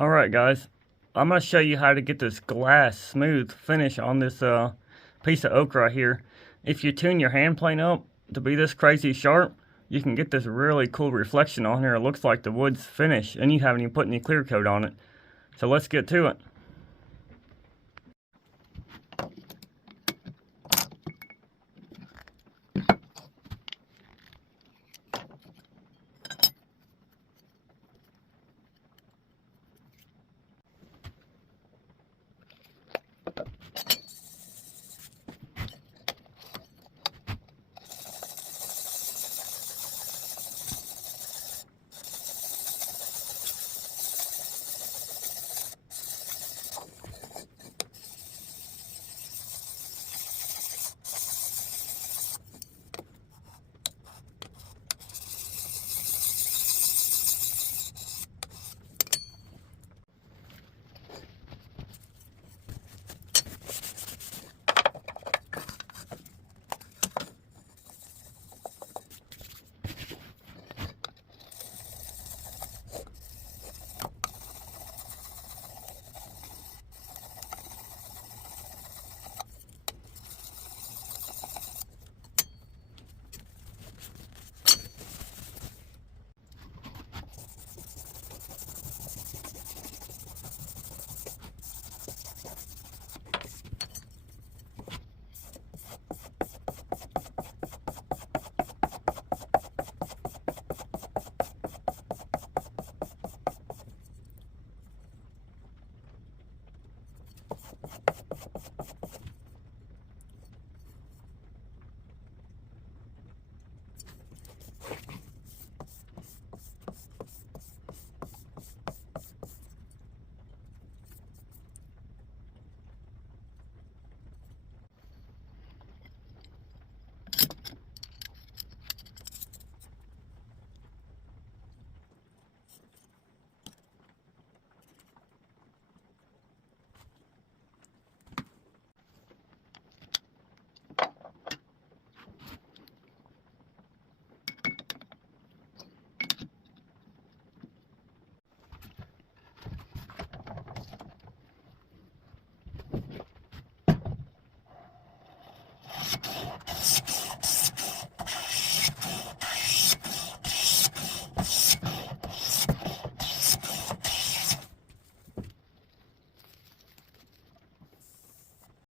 Alright guys, I'm going to show you how to get this glass smooth finish on this piece of oak right here. If you tune your hand plane up to be this crazy sharp, you can get this really cool reflection on here. It looks like the wood's finished and you haven't even put any clear coat on it. So let's get to it.